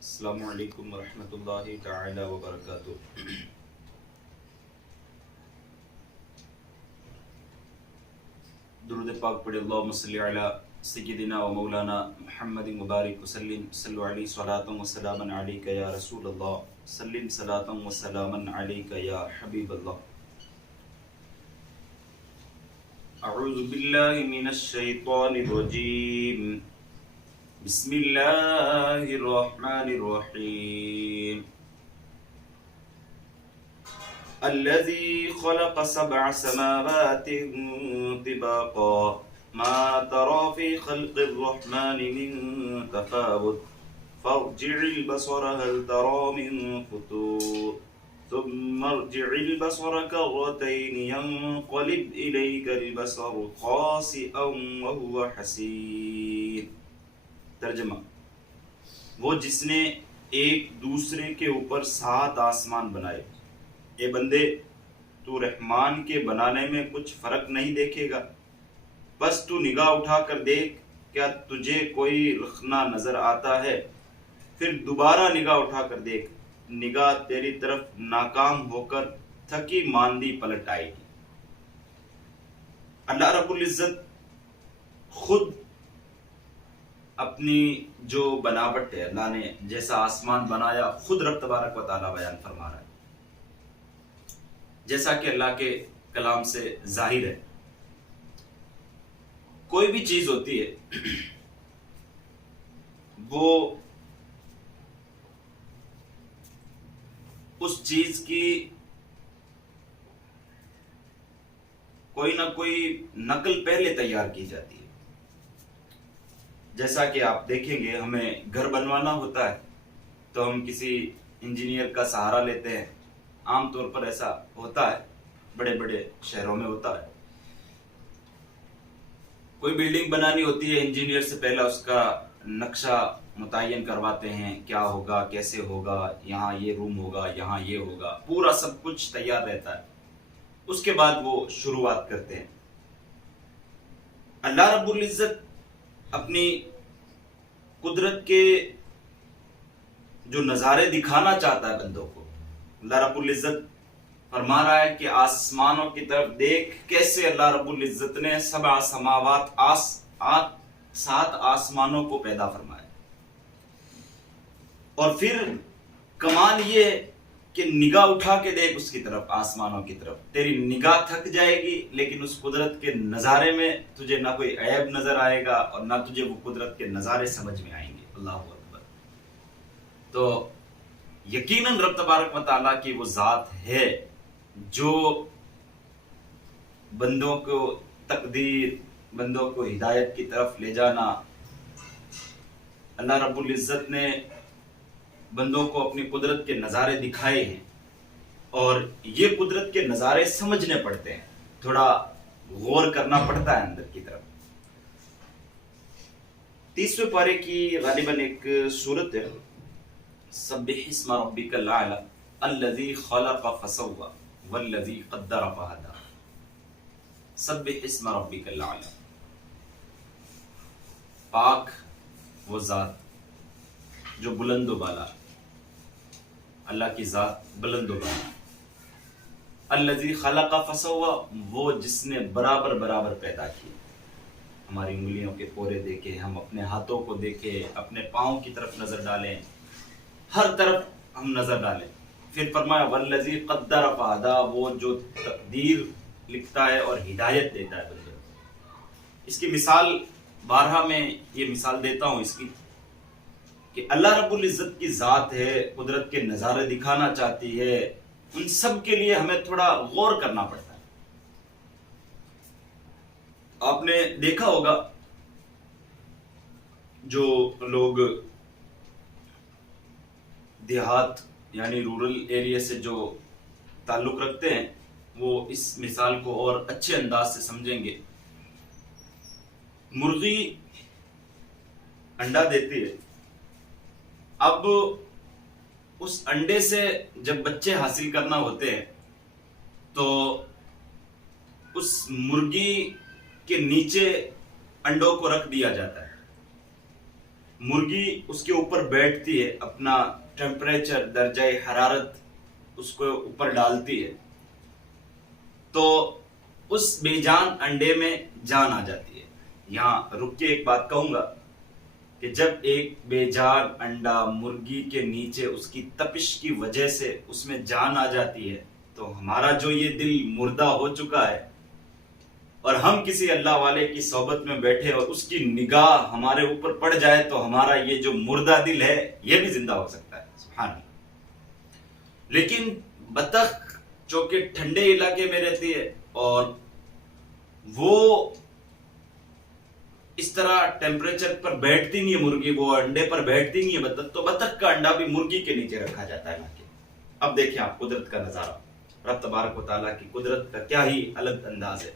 السلام علیکم ورحمۃ اللہ تعالی وبرکاتہ۔ درود پاک پڑھے، اللہم صلی علی سیدنا و مولانا محمد مبارک وسلم، صلو علیہ صلاۃ و سلاما علیک یا رسول اللہ، سلم صلاۃ و سلاما علیک یا حبیب اللہ۔ اعوذ باللہ من الشیطان الرجیم، بسم اللہ الرحمن الرحیم۔ الذي خلق سبع سماوات طباقا ما ترى في خلق الرحمن من تفاوت فارجع البصر هل ترى من فطور ثم ارجع البصر كرتين ينقلب إليك البصر خاسئا وهو حسير۔ ترجمہ: وہ جس نے ایک دوسرے کے اوپر 7 آسمان بنائے، اے بندے تو رحمان کے بنانے میں کچھ فرق نہیں دیکھے گا، بس تو نگاہ اٹھا کر دیکھ، کیا تجھے کوئی رخنہ نظر آتا ہے؟ پھر دوبارہ نگاہ اٹھا کر دیکھ، نگاہ تیری طرف ناکام ہو کر تھکی ماندی پلٹ آئے گی۔ اللہ رب العزت خود اپنی جو بناوٹ ہے، اللہ نے جیسا آسمان بنایا، خود رب تبارک و تعالیٰ بیان فرما رہا ہے، جیسا کہ اللہ کے کلام سے ظاہر ہے۔ کوئی بھی چیز ہوتی ہے وہ اس چیز کی کوئی نہ کوئی نقل پہلے تیار کی جاتی ہے۔ جیسا کہ آپ دیکھیں گے، ہمیں گھر بنوانا ہوتا ہے تو ہم کسی انجینئر کا سہارا لیتے ہیں۔ عام طور پر ایسا ہوتا ہے، بڑے بڑے شہروں میں ہوتا ہے۔ کوئی بلڈنگ بنانی ہوتی ہے، انجینئر سے پہلا اس کا نقشہ متعین کرواتے ہیں، کیا ہوگا، کیسے ہوگا، یہاں یہ روم ہوگا، یہاں یہ ہوگا، پورا سب کچھ تیار رہتا ہے۔ اس کے بعد وہ شروعات کرتے ہیں۔ اللہ رب العزت اپنی قدرت کے جو نظارے دکھانا چاہتا ہے بندوں کو، اللہ رب العزت فرما رہا ہے کہ آسمانوں کی طرف دیکھ، کیسے اللہ رب العزت نے 7 سماوات 7 آسمانوں کو پیدا فرمایا۔ اور پھر کمال یہ ہے کہ نگاہ اٹھا کے دیکھ اس کی طرف، آسمانوں کی طرف، تیری نگاہ تھک جائے گی، لیکن اس قدرت کے نظارے میں تجھے نہ کوئی عیب نظر آئے گا اور نہ تجھے وہ قدرت کے نظارے سمجھ میں آئیں گے۔ اللہ اکبر۔ تو یقیناً رب تبارک و تعالیٰ کی وہ ذات ہے جو بندوں کو تقدیر، بندوں کو ہدایت کی طرف لے جانا، اللہ رب العزت نے بندوں کو اپنی قدرت کے نظارے دکھائے ہیں، اور یہ قدرت کے نظارے سمجھنے پڑتے ہیں، تھوڑا غور کرنا پڑتا ہے اندر کی طرف۔ 30ویں پارے کی غالباً ایک سورت ہے، سبح اسم ربک الاعلی الذی خلق فسوی والذی قدر فہدی۔ سبح اسم ربک الاعلی، پاک وہ ذات جو بلند و بالا، اللہ کی ذات بلند و بالا۔ الذی خلق فسوی، وہ جس نے برابر برابر پیدا کیا۔ ہماری انگلیوں کے پورے دیکھیں، ہم اپنے ہاتھوں کو دیکھیں، اپنے پاؤں کی طرف نظر ڈالیں، ہر طرف ہم نظر ڈالیں۔ پھر فرمایا والذی قدر فہدی، وہ جو تقدیر لکھتا ہے اور ہدایت دیتا ہے بندے کو۔ اس کی مثال بارہا میں یہ مثال دیتا ہوں اس کی، کہ اللہ رب العزت کی ذات ہے، قدرت کے نظارے دکھانا چاہتی ہے، ان سب کے لیے ہمیں تھوڑا غور کرنا پڑتا ہے۔ آپ نے دیکھا ہوگا جو لوگ دیہات یعنی رورل ایریا سے جو تعلق رکھتے ہیں، وہ اس مثال کو اور اچھے انداز سے سمجھیں گے۔ مرغی انڈا دیتی ہے، اب اس انڈے سے جب بچے حاصل کرنا ہوتے ہیں تو اس مرغی کے نیچے انڈوں کو رکھ دیا جاتا ہے، مرغی اس کے اوپر بیٹھتی ہے، اپنا ٹیمپریچر درجہ حرارت اس کو اوپر ڈالتی ہے، تو اس بے جان انڈے میں جان آ جاتی ہے۔ یہاں رک کے ایک بات کہوں گا کہ جب ایک بے جان انڈا مرغی کے نیچے اس کی تپش کی وجہ سے اس میں جان آ جاتی ہے، تو ہمارا جو یہ دل مردہ ہو چکا ہے اور ہم کسی اللہ والے کی صحبت میں بیٹھے اور اس کی نگاہ ہمارے اوپر پڑ جائے تو ہمارا یہ جو مردہ دل ہے یہ بھی زندہ ہو سکتا ہے، سبحان اللہ۔ لیکن بطخ جو کہ ٹھنڈے علاقے میں رہتی ہے اور وہ اس طرح ٹیمپریچر پر بیٹھتی نہیں ہے مرغی، وہ انڈے پر بیٹھتی نہیں ہے بطخ، تو بطخ کا انڈا بھی مرغی کے نیچے رکھا جاتا ہے لا کے۔ اب دیکھیں آپ قدرت کا نظارہ، رب تبارک و تعالیٰ کی قدرت کا کیا ہی الگ انداز ہے۔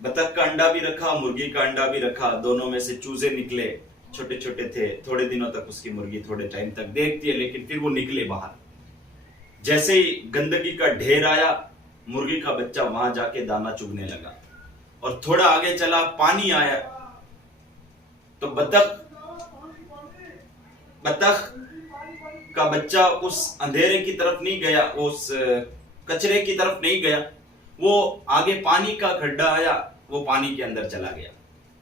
بطخ کا انڈا بھی رکھا، مرغی کا انڈا بھی رکھا، دونوں میں سے چوزے نکلے، چھوٹے چھوٹے تھے، تھوڑے دنوں تک اس کی مرغی تھوڑے ٹائم تک دیکھتی ہے، لیکن پھر وہ نکلے باہر۔ جیسے ہی گندگی کا ڈھیر آیا، مرغی کا بچہ وہاں جا کے دانا چگنے لگا، اور تھوڑا آگے چلا پانی آیا تو بطخ کا بچہ اس اندھیرے کی طرف نہیں گیا، اس کچرے کی طرف نہیں گیا، وہ آگے پانی کا کھڈا آیا، وہ پانی کے اندر چلا گیا۔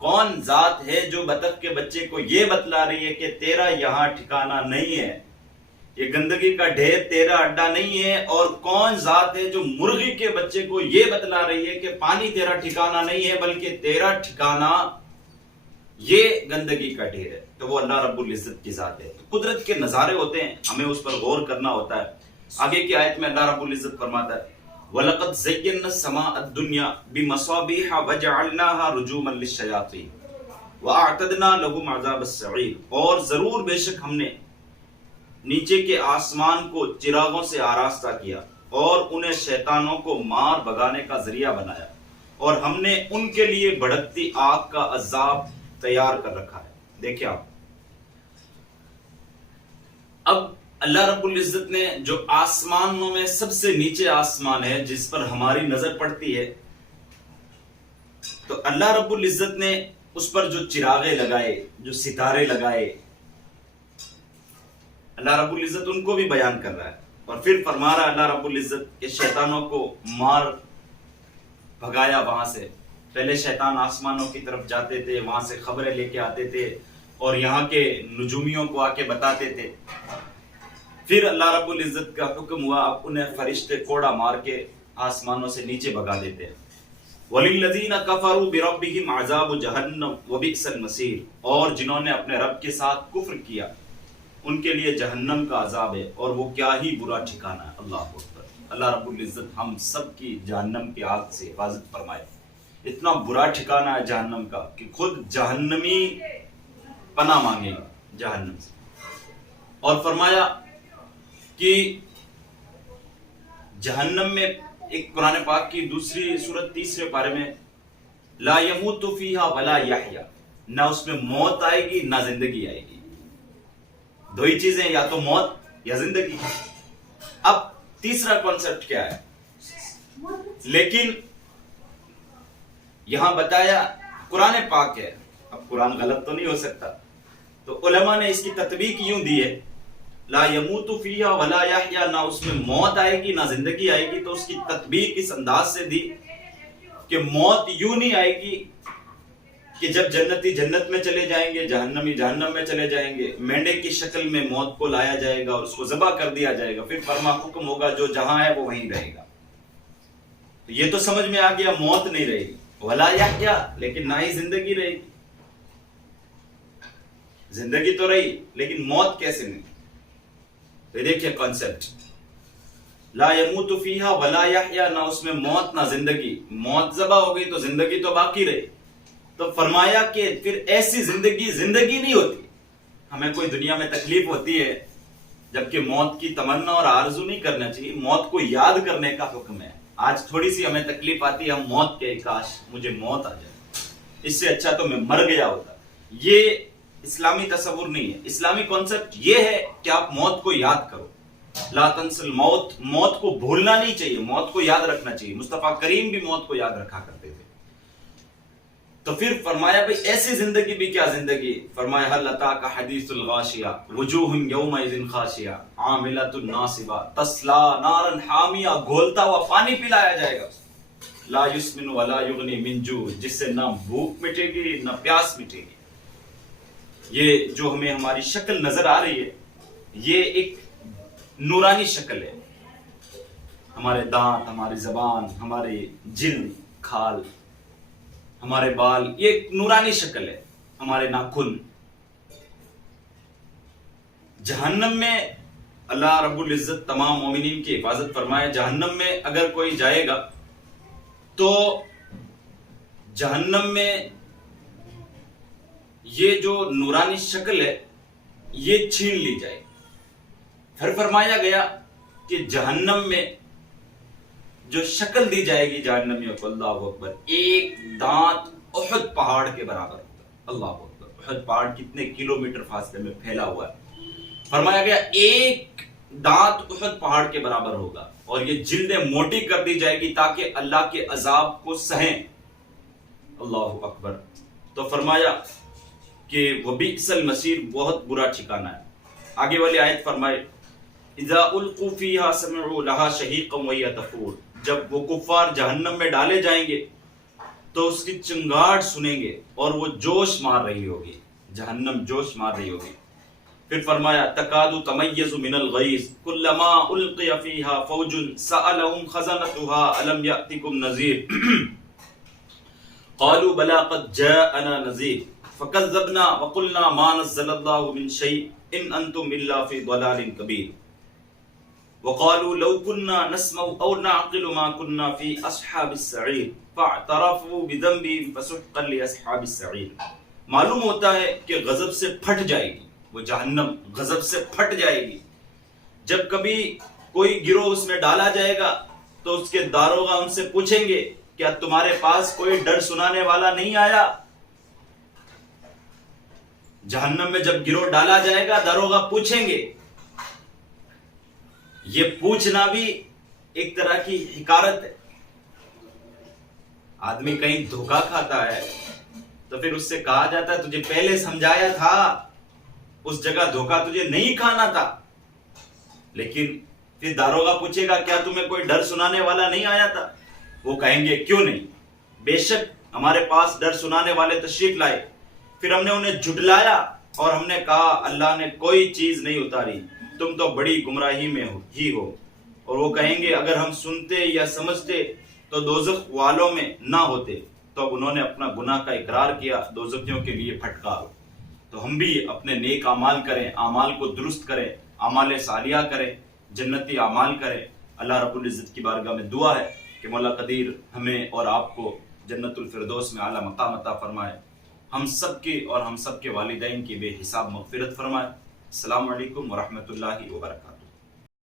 کون ذات ہے جو بطخ کے بچے کو یہ بتلا رہی ہے کہ تیرا یہاں ٹھکانہ نہیں ہے، یہ گندگی کا ڈھیر تیرا اڈا نہیں ہے؟ اور کون ذات ہے جو مرغی کے بچے کو یہ بتلا رہی ہے کہ پانی تیرا ٹھکانہ نہیں ہے بلکہ تیرا ٹھکانہ یہ گندگی کا ڈھیر ہے؟ تو وہ اللہ رب العزت کی ذات ہے۔ تو قدرت کے نظارے ہوتے ہیں، ہمیں اس پر غور کرنا ہوتا ہے۔ آگے کی آیت میں اللہ رب العزت فرماتا ہے وَلَقَدْ زَيَّنَّا السَّمَاءَ الدُّنْيَا بِمَصَابِيحَ وَجَعَلْنَاهَا رُجُومًا لِلشَّيَاطِينِ وَأَعْتَدْنَا لَهُمْ عَذَابَ السَّعِيرِ، اور ضرور بے شک ہم نے نیچے کے آسمان کو چراغوں سے آراستہ کیا اور انہیں شیطانوں کو مار بھگانے کا ذریعہ بنایا، اور ہم نے ان کے لیے بھڑکتی آگ کا عذاب تیار کر رکھا ہے۔ دیکھیں آپ، اب اللہ رب العزت نے جو آسمانوں میں سب سے نیچے آسمان ہے جس پر ہماری نظر پڑتی ہے، تو اللہ رب العزت نے اس پر جو چراغے لگائے، جو ستارے لگائے، اللہ رب العزت ان کو بھی بیان کر رہا ہے، اور پھر فرما رہا ہے اللہ رب العزت کہ شیطانوں کو مار بھگایا وہاں سے۔ پہلے شیطان آسمانوں کی طرف جاتے تھے، وہاں سے خبریں لے کے آتے تھے اور یہاں کے نجومیوں کو آ کے بتاتے تھے۔ پھر اللہ رب العزت کا حکم ہوا، اب انہیں فرشتے کوڑا مار کے آسمانوں سے نیچے بھگا دیتے ہیں۔ وَلِلَّذِينَ كَفَرُوا بِرَبِّهِمْ عَذَابُ جَهَنَّمَ وَبِئْسَ الْمَصِيرُ، اور جنہوں نے اپنے رب کے ساتھ کفر کیا ان کے لیے جہنم کا عذاب ہے، اور وہ کیا ہی برا ٹھکانہ ہے۔ اللہ اکبر۔ اللہ رب العزت ہم سب کی جہنم کی آگ سے حفاظت فرمائے۔ اتنا برا ٹھکانہ ہے جہنم کا کہ خود جہنمی پناہ مانگے گا جہنم سے۔ اور فرمایا کہ جہنم میں ایک قرآن پاک کی دوسری سورت 3 پارے میں لا يموت فیہا ولا یحیا، نہ اس میں موت آئے گی نہ زندگی آئے گی۔ دو ہی چیزیں، یا تو موت یا زندگی۔ اب تیسرا کانسیپٹ کیا ہے؟ لیکن یہاں بتایا قرآن پاک ہے، اب قرآن غلط تو نہیں ہو سکتا، تو علماء نے اس کی تطبیق یوں دی ہے لا يموت فیہا ولا یحیا، نہ اس میں موت آئے گی نہ زندگی آئے گی، تو اس کی تطبیق اس انداز سے دی کہ موت یوں نہیں آئے گی کہ جب جنتی جنت میں چلے جائیں گے، جہنمی جہنم میں چلے جائیں گے، مینڈے کی شکل میں موت کو لایا جائے گا اور اس کو ذبح کر دیا جائے گا، پھر فرما حکم ہوگا جو جہاں ہے وہ وہیں رہے گا۔ تو یہ تو سمجھ میں آ گیا موت نہیں رہے گی، ولا یحیا، لیکن نہ ہی زندگی رہے گی۔ زندگی تو رہی لیکن موت کیسے نہیں؟ تو دیکھیے کانسیپٹ، لا يموت فیہا ولا یحیا، نہ اس میں موت نہ زندگی، موت ذبح ہو گئی تو زندگی تو باقی رہی۔ تو فرمایا کہ پھر ایسی زندگی نہیں ہوتی۔ ہمیں کوئی دنیا میں تکلیف ہوتی ہے جبکہ موت کی تمنا اور آرزو نہیں کرنا چاہیے، موت کو یاد کرنے کا حکم ہے۔ آج تھوڑی سی ہمیں تکلیف آتی ہے، ہم موت کے کاش مجھے موت آ جائے، اس سے اچھا تو میں مر گیا ہوتا۔ یہ اسلامی تصور نہیں ہے۔ اسلامی کانسیپٹ یہ ہے کہ آپ موت کو یاد کرو، لا تنسل موت، موت کو بھولنا نہیں چاہیے، موت کو یاد رکھنا چاہیے۔ مصطفیٰ کریم بھی موت کو یاد رکھا کرتے تھے۔ تو پھر فرمایا بھئی ایسی زندگی بھی کیا زندگی؟ فرمایا حل اتاک حدیث الغاشیہ وجوہ یومئذ خاشیہ عاملۃ ناصبہ تصلی نارا حامیہ، گھولتا ہوا پانی پلایا جائے گا، لا یسمن ولا یغنی من جوع، جس سے نہ بھوک مٹے گی نہ پیاس مٹے گی۔ یہ جو ہمیں ہماری شکل نظر آ رہی ہے یہ ایک نورانی شکل ہے، ہمارے دانت، ہماری زبان، ہماری جلد، کھال، ہمارے بال، یہ ایک نورانی شکل ہے، ہمارے ناخن۔ جہنم میں اللہ رب العزت تمام مومنین کی حفاظت فرمائے، جہنم میں اگر کوئی جائے گا تو جہنم میں یہ جو نورانی شکل ہے یہ چھین لی جائے۔ پھر فرمایا گیا کہ جہنم میں جو شکل دی جائے گی جہنمیوں کو، اللہ اکبر، ایک دانت احد پہاڑ کے برابر ہوگا۔ اللہ اکبر، احد پہاڑ کتنے کلومیٹر فاصلے میں پھیلا ہوا ہے۔ فرمایا گیا ایک دانت احد پہاڑ کے برابر ہوگا، اور یہ جلدیں موٹی کر دی جائے گی تاکہ اللہ کے عذاب کو سہیں۔ اللہ اکبر۔ تو فرمایا کہ وبئس المصیر، بہت برا ٹھکانہ ہے۔ آگے والی آیت فرمائے اذا القوا فیہا سمعوا لہا شہیقا وہی تفور، جب وہ کفار جہنم میں ڈالے جائیں گے تو اس کی چنگاڑ سنیں گے اور وہ جوش مار رہی ہوگی، جہنم جوش مار رہی ہوگی۔ پھر فرمایا تکاد تمیز من الغیظ کلما القی فیہا فوج سألہم خزنتها الم یأتکم نذیر قالوا بلی قد جاءنا نذیر فکذبنا وقلنا ما نزل اللہ من شیء ان انتم الا فی ضلال کبیر وقالوا لو كنا نسمع او نعقل ما كنا في اصحاب السعیر فاعترفوا بذنبهم فسحقا لاصحاب السعیر۔ معلوم ہوتا ہے کہ غضب سے پھٹ جائے گی وہ جہنم، غضب سے پھٹ جائے گی۔ جب کبھی کوئی گروہ اس میں ڈالا جائے گا تو اس کے داروغہ ان سے پوچھیں گے کیا تمہارے پاس کوئی ڈر سنانے والا نہیں آیا؟ جہنم میں جب گروہ ڈالا جائے گا داروغہ پوچھیں گے۔ یہ پوچھنا بھی ایک طرح کی حقارت ہے۔ آدمی کہیں دھوکہ کھاتا ہے تو پھر اس سے کہا جاتا ہے تجھے پہلے سمجھایا تھا، اس جگہ دھوکہ تجھے نہیں کھانا تھا۔ لیکن پھر داروغہ پوچھے گا کیا تمہیں کوئی ڈر سنانے والا نہیں آیا تھا؟ وہ کہیں گے کیوں نہیں، بے شک ہمارے پاس ڈر سنانے والے تشریف لائے، پھر ہم نے انہیں جھٹلایا اور ہم نے کہا اللہ نے کوئی چیز نہیں اتاری، تم تو بڑی گمراہی میں ہی ہو۔ اور وہ کہیں گے اگر ہم سنتے یا سمجھتے تو دوزخ والوں میں نہ ہوتے۔ تو اب انہوں نے اپنا گناہ کا اقرار کیا، دوزخیوں کے لیے پھٹکار۔ تو ہم بھی اپنے نیک اعمال کریں، اعمال کو درست کریں، اعمال صالحہ کریں، جنتی اعمال کریں۔ اللہ رب العزت کی بارگاہ میں دعا ہے کہ مولا قدیر ہمیں اور آپ کو جنت الفردوس میں اعلیٰ مقام عطا فرمائے، ہم سب کی اور ہم سب کے والدین کی بے حساب مغفرت فرمائے۔ السلام علیکم ورحمۃ اللہ وبرکاتہ۔